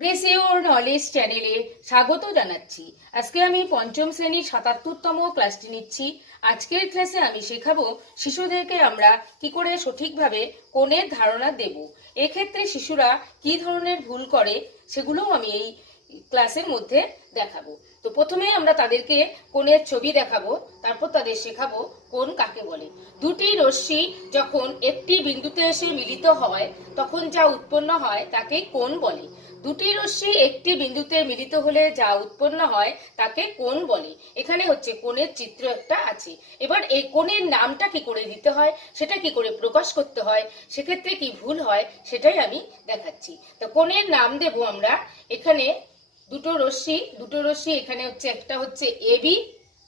Press your knowledge চ্যানেলে স্বাগত জানাচ্ছি। আজকে আমি পঞ্চম শ্রেণির সাতাত্তরতম ক্লাসটি নিচ্ছি। আজকের ক্লাসে আমি শেখাবো শিশুদেরকে আমরা কি করে সঠিকভাবে কোণের ধারণা দেব। এক্ষেত্রে শিশুরা কি ধরনের ভুল করে সেগুলোও আমি এই ক্লাসের মধ্যে দেখাবো। তো প্রথমে আমরা তাদেরকে কোণের ছবি দেখাবো, তারপর তাদের শেখাবো কোন কাকে বলে। দুটি রশ্মি যখন একটি বিন্দুতে এসে মিলিত হয়, তখন যা উৎপন্ন হয় তাকে কোণ বলে। দুটি রশ্মি একটি বিন্দুতে মিলিত হলে যা উৎপন্ন হয় তাকে কোণ বলে। এখানে হচ্ছে কোণের চিত্র একটা আছে। এবার এই কোণের নামটা কি করে দিতে হয়, সেটা কি করে প্রকাশ করতে হয়, সেক্ষেত্রে কি ভুল হয়, সেটাই আমি দেখাচ্ছি। তো কোণের নাম দেব আমরা এখানে দুটো রশ্মি দুটো রশ্মি, এখানে হচ্ছে একটা হচ্ছে এ বি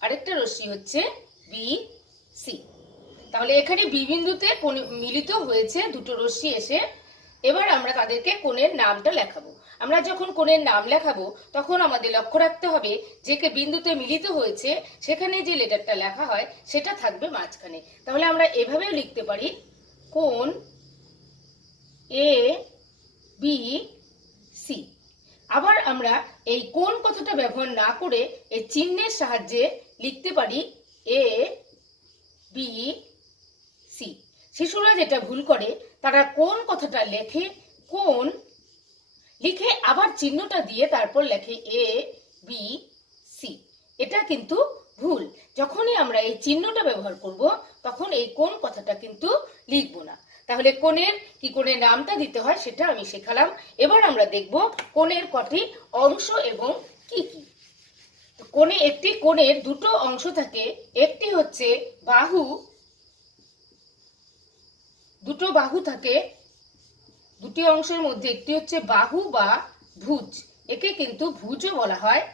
আরেকটা রশ্মি হচ্ছে বি সি তাহলে এখানে বি বিন্দুতে মিলিত হয়েছে দুটো রশ্মি এসে, এবার আমরা তাদেরকে কোণের নামটা লেখাবো। আমরা যখন কোণের নাম লেখাবো, তখন আমাদের লক্ষ্য রাখতে হবে যে কে বিন্দুতে মিলিত হয়েছে, সেখানে যে লেটারটা লেখা হয়, সেটা থাকবে মাঝখানে। তাহলে আমরা এভাবেও লিখতে পারি, কোণ এ বি আবার আমরা এই কোন কথাটা ব্যবহার না করে এই চিহ্নের সাহায্যে লিখতে পারি এ বি সি শিশুরা যেটা ভুল করে, তারা কোন কথাটা লেখে, কোন লিখে আবার চিহ্নটা দিয়ে তারপর লেখে এ বি সি এটা কিন্তু ভুল। যখনই আমরা এই চিহ্নটা ব্যবহার করব, তখন এই কোন কথাটা কিন্তু লিখব না। তাহলে কোণের কি করে নামটা দিতে হয় সেটা আমি শেখালাম। এবার আমরা দেখব কোণের কটি অংশ এবং কি কি। কোণে একটি, কোণের দুটো অংশ থাকে। একটি হচ্ছে বাহু, দুটো বাহু থাকে। দুটি অংশের মধ্যে একটি হচ্ছে বাহু বা ভুজ। একে কিন্তু ভুজও বলা হয়।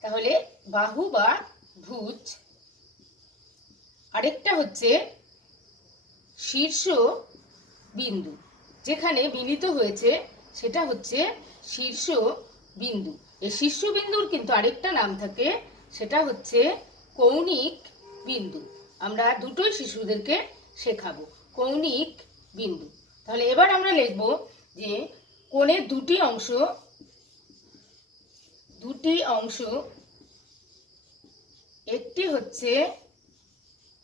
তাহলে বাহু বা ভুজ। আরেকটা হচ্ছে শীর্ষ বিন্দু। যেখানে মিলিত হয়েছে, সেটা হচ্ছে শীর্ষ বিন্দু। এই শীর্ষ বিন্দুর কিন্তু আরেকটা নাম থাকে, সেটা হচ্ছে কৌণিক বিন্দু। আমরা দুটোই শিশুদেরকে শেখাবো, কৌণিক বিন্দু। তাহলে এবার আমরা লিখব যে কোণের দুটি অংশ দুটি অংশ, একটি হচ্ছে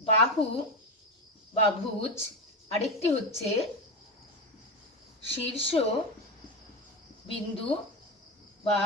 বাহু বা ভুজ। আরেকটি হচ্ছে শীর্ষ বিন্দু বা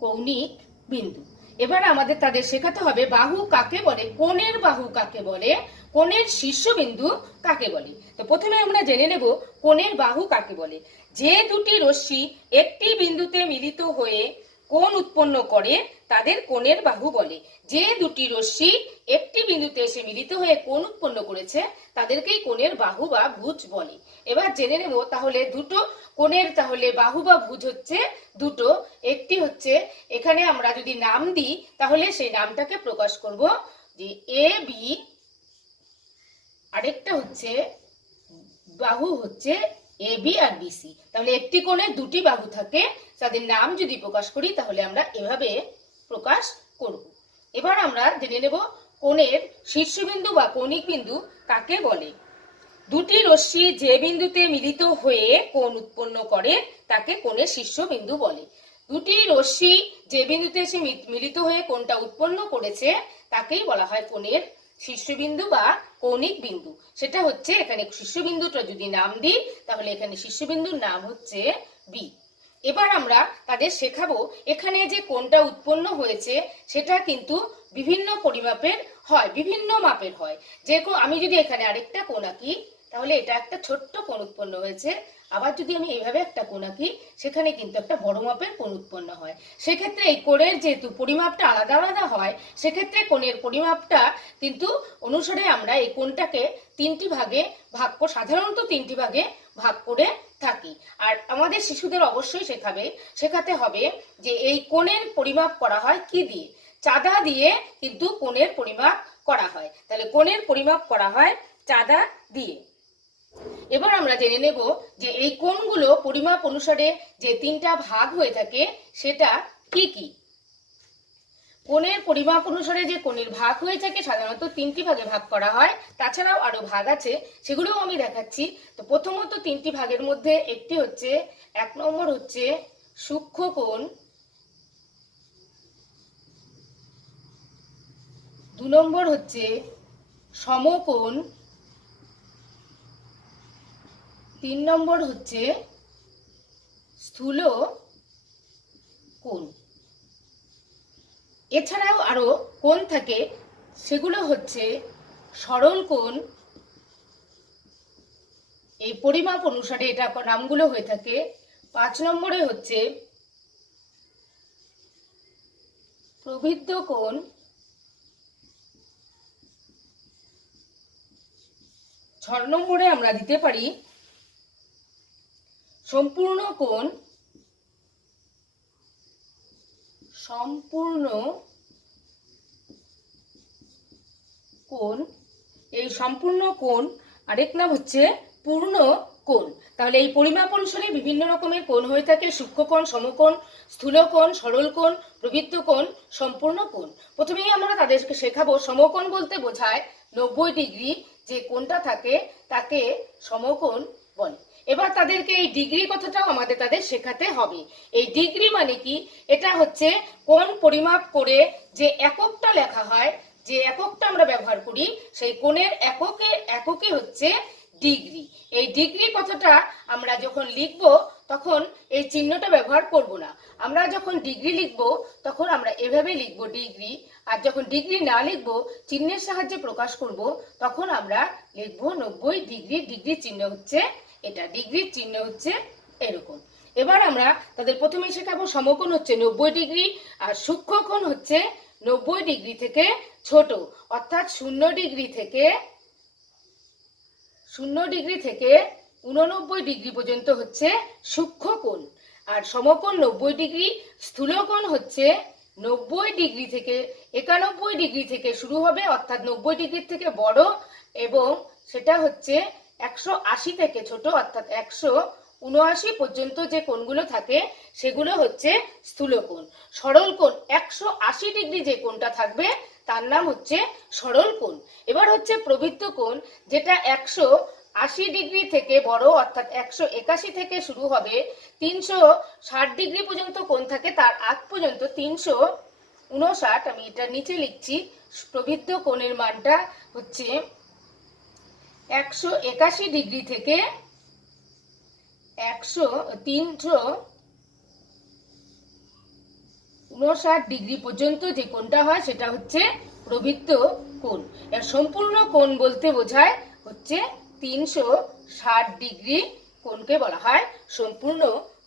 কৌণিক বিন্দু। এবার আমাদের তাদের শেখাতে হবে বাহু কাকে বলে, কোণের বাহু কাকে বলে, কোণের শীর্ষবিন্দু কাকে বলে। তো প্রথমে আমরা জেনে নেব কোণের বাহু কাকে বলে। যে দুটি রশ্মি একটি বিন্দুতে মিলিত হয়ে কোণ উৎপন্ন করে তাদের কোণের বাহু বলে। যে দুটি রশ্মি একটি বিন্দুতে এসে মিলিত হয়ে কোণ উৎপন্ন করেছে, তাদেরকেই কোণের বাহু বা ভুজ বলে। এবার জেনে নেব তাহলে দুটো কোণের তাহলে বাহু বা ভুজ হচ্ছে দুটো, একটি হচ্ছে এখানে আমরা যদি নাম দিই, তাহলে সেই নামটাকে প্রকাশ করব যে এ, বি, আরেকটা হচ্ছে বাহু হচ্ছে এ বি আর বিসি তাহলে একটি কোণের দুটি বাহু থাকে, তাদের নাম যদি প্রকাশ করি, তাহলে আমরা এভাবে প্রকাশ করব। এবার আমরা জেনে নেব কোণের শীর্ষবিন্দু বা কৌণিক বিন্দু কাকে বলে। দুটি রশ্মি যে বিন্দুতে মিলিত হয়ে কোণ উৎপন্ন করে, তাকে কোণের শীর্ষবিন্দু বলে। দুটি রশ্মি যে বিন্দুতে এসে মিলিত হয়ে কোণটা উৎপন্ন করেছে, তাকেই বলা হয় কোণের শীর্ষবিন্দু বা কৌণিক বিন্দু। সেটা হচ্ছে এখানে শীর্ষবিন্দুটা যদি নাম দিই, তাহলে এখানে শীর্ষবিন্দুর নাম হচ্ছে বি এবার আমরা তাদের শেখাবো, এখানে যে কোনটা উৎপন্ন হয়েছে, সেটা কিন্তু বিভিন্ন পরিমাপের হয়, বিভিন্ন মাপের হয়। যে আমি যদি এখানে আরেকটা কোন আঁকি তাহলে এটা একটা ছোট্ট কোণ উৎপন্ন হয়েছে। আবার যদি আমি এইভাবে একটা কোণ আঁকি, সেখানে কিন্তু একটা বড় মাপের কোণ উৎপন্ন হয়। সেক্ষেত্রে এই কোণের যেহেতু পরিমাপটা আলাদা আলাদা হয়, সেক্ষেত্রে কোণের পরিমাপটা কিন্তু অনুসারে আমরা এই কোণটাকে তিনটি ভাগে ভাগ করে সাধারণত তিনটি ভাগে ভাগ করে থাকি। আর আমাদের শিশুদের অবশ্যই শেখাবে, শেখাতে হবে যে এই কোণের পরিমাপ করা হয় কি দিয়ে? চাঁদা দিয়ে কিন্তু কোণের পরিমাপ করা হয়। তাহলে কোণের পরিমাপ করা হয় চাঁদা দিয়ে। এবার আমরা জেনে নেব যে এই কোণগুলো পরিমাপ অনুসারে যে তিনটা ভাগ হয়ে থাকে, সেটা কি কি? কোণের পরিমাপ অনুসারে যে কোণের ভাগ হয়ে থাকে, সাধারণত তিনটি ভাগে ভাগ করা হয়। তাছাড়াও আরও ভাগ আছে, সেগুলোও আমি দেখাচ্ছি। তো প্রথমত তিনটি ভাগের মধ্যে একটি হচ্ছে, এক নম্বর হচ্ছে সূক্ষ্ম কোণ, দু নম্বর হচ্ছে সমকোণ তিন নম্বর হচ্ছে স্থূল কোণ। এছাড়াও আরও কোণ থাকে, সেগুলো হচ্ছে সরল কোণ। এই পরিমাপ অনুসারে এটা নামগুলো হয়ে থাকে। পাঁচ নম্বরে হচ্ছে প্রবৃদ্ধ কোণ। ছ নম্বরে আমরা দিতে পারি সম্পূর্ণ কোণ সম্পূর্ণ কোণ, এই সম্পূর্ণ কোণ, আরেক নাম হচ্ছে পূর্ণ কোণ। তাহলে এই পরিমাপ অনুসারে বিভিন্ন রকমের কোণ হয়ে থাকে, সূক্ষ্মকোণ, সমকোণ, স্থূলকোণ সরল কোণ প্রবৃত্ত কোণ সম্পূর্ণ কোণ। প্রথমেই আমরা তাদেরকে শেখাবো, সমকোণ বলতে বোঝায় নব্বই ডিগ্রি যে কোণটা থাকে, তাকে সমকোণ বলে। এবার তাদেরকে এই ডিগ্রি কথাটাও আমাদের তাদের শেখাতে হবে। এই ডিগ্রি মানে কি? এটা হচ্ছে কোন পরিমাপ করে যে এককটা লেখা হয়, যে এককটা আমরা ব্যবহার করি, সেই কোণের এককে এককে হচ্ছে ডিগ্রি। এই ডিগ্রি কথাটা আমরা যখন লিখব, তখন এই চিহ্নটা ব্যবহার করব না। আমরা যখন ডিগ্রি লিখব, তখন আমরা এভাবে লিখব ডিগ্রি। আর যখন ডিগ্রি না লিখব, চিহ্নের সাহায্যে প্রকাশ করব, তখন আমরা লিখব নব্বই ডিগ্রি। ডিগ্রি চিহ্ন হচ্ছে এটা ডিগ্রির চিহ্ন হচ্ছে এরকম। এবার আমরা তাদের প্রথমে শেখাবো সমকোণ হচ্ছে নব্বই ডিগ্রি আর সূক্ষ্মকোণ হচ্ছে নব্বই ডিগ্রি থেকে ছোট। অর্থাৎ শূন্য ডিগ্রি থেকে, শূন্য ডিগ্রি থেকে উননব্বই ডিগ্রি পর্যন্ত হচ্ছে সূক্ষ্মকোণ। আর সমকোণ নব্বই ডিগ্রি, স্থূলকোণ হচ্ছে নব্বই ডিগ্রি থেকে একানব্বই ডিগ্রি থেকে শুরু হবে, অর্থাৎ নব্বই ডিগ্রি থেকে বড় এবং সেটা হচ্ছে একশো আশি থেকে ছোট, অর্থাৎ একশো উনআশি পর্যন্ত যে কোণগুলো থাকে, সেগুলো হচ্ছে স্থূল কোণ সরল কোণ, একশো আশি ডিগ্রি যে কোণটা থাকবে, তার নাম হচ্ছে সরল কোণ। এবার হচ্ছে প্রবৃত্ত কোণ, যেটা একশো আশি ডিগ্রি থেকে বড়, অর্থাৎ একশো একাশি থেকে শুরু হবে, তিনশো ষাট ডিগ্রি পর্যন্ত কোণ থাকে, তার আগ পর্যন্ত তিনশো উনষাট। আমি এটা নিচে লিখছি। প্রবৃত্ত কোণের মানটা হচ্ছে একশো একাশি ডিগ্রি থেকে একশো তিনশো উনষাট ডিগ্রি পর্যন্ত যে কোণটা হয় সেটা হচ্ছে প্রবৃত্ত কোণ। সম্পূর্ণ কোণ বলতে বোঝায় হচ্ছে তিনশো ষাট ডিগ্রি কোণকে বলা হয়। সম্পূর্ণ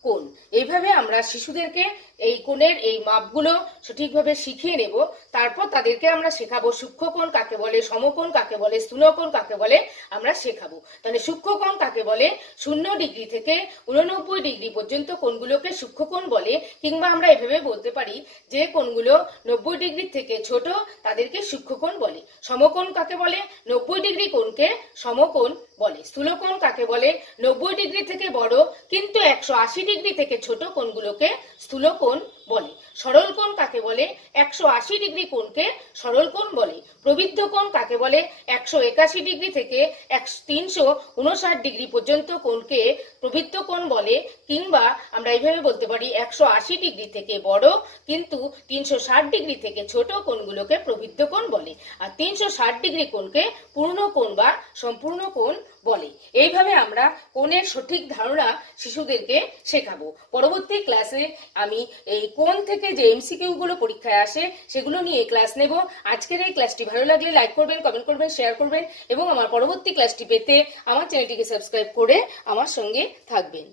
কোণ। এইভাবে আমরা শিশুদেরকে এই কোণের এই মাপগুলো সঠিকভাবে শিখিয়ে নেব। তারপর তাদেরকে আমরা শেখাবো সূক্ষ্মকোণ কাকে বলে, সমকোণ কাকে বলে, স্থূলকোণ কাকে বলে আমরা শেখাবো। তাহলে সূক্ষ্মকোণ কাকে বলে, শূন্য ডিগ্রি থেকে উননব্বই ডিগ্রি পর্যন্ত কোণগুলোকে সূক্ষ্মকোণ বলে কিংবা আমরা এভাবে বলতে পারি যে কোণগুলো নব্বই ডিগ্রি থেকে ছোট তাদেরকে সূক্ষ্মকোণ বলে। সমকোণ কাকে বলে, নব্বই ডিগ্রি কোণকে সমকোণ বলে। স্থূলকোণ কাকে বলে? নব্বই ডিগ্রি থেকে বড়, কিন্তু একশো আশি ডিগ্রি থেকে ছোট কোণগুলোকে স্থূলকোণ বলে। সরল কোণ কাকে বলে? একশো আশি ডিগ্রি কোণকে সরল কোণ বলে। প্রবৃদ্ধ কোণ কাকে বলে? একশো একাশি ডিগ্রি থেকে একশো তিনশো উনষাট ডিগ্রি পর্যন্ত কোণকে প্রবৃদ্ধ কোণ বলে, কিংবা আমরা এইভাবে বলতে পারি একশো আশি ডিগ্রি থেকে বড়, কিন্তু তিনশো ষাট ডিগ্রি থেকে ছোট কোণগুলোকে প্রবৃদ্ধ কোণ বলে। আর তিনশো ষাট ডিগ্রি কোণকে পূর্ণ কোণ বা সম্পূর্ণ কোণ বলে। এইভাবে আমরা কোণের সঠিক ধারণা শিশুদেরকে শেখাবো। পরবর্তী ক্লাসে আমি এই কোন থেকে যে এমসিকিউগুলো পরীক্ষায় আসে সেগুলো নিয়ে ক্লাস নেব। আজকের এই ক্লাসটি ভালো লাগলে লাইক করবেন, কমেন্ট করবেন, শেয়ার করবেন এবং আমার পরবর্তী ক্লাসটি পেতে আমার চ্যানেলটিকে সাবস্ক্রাইব করে আমার সঙ্গে থাকবেন।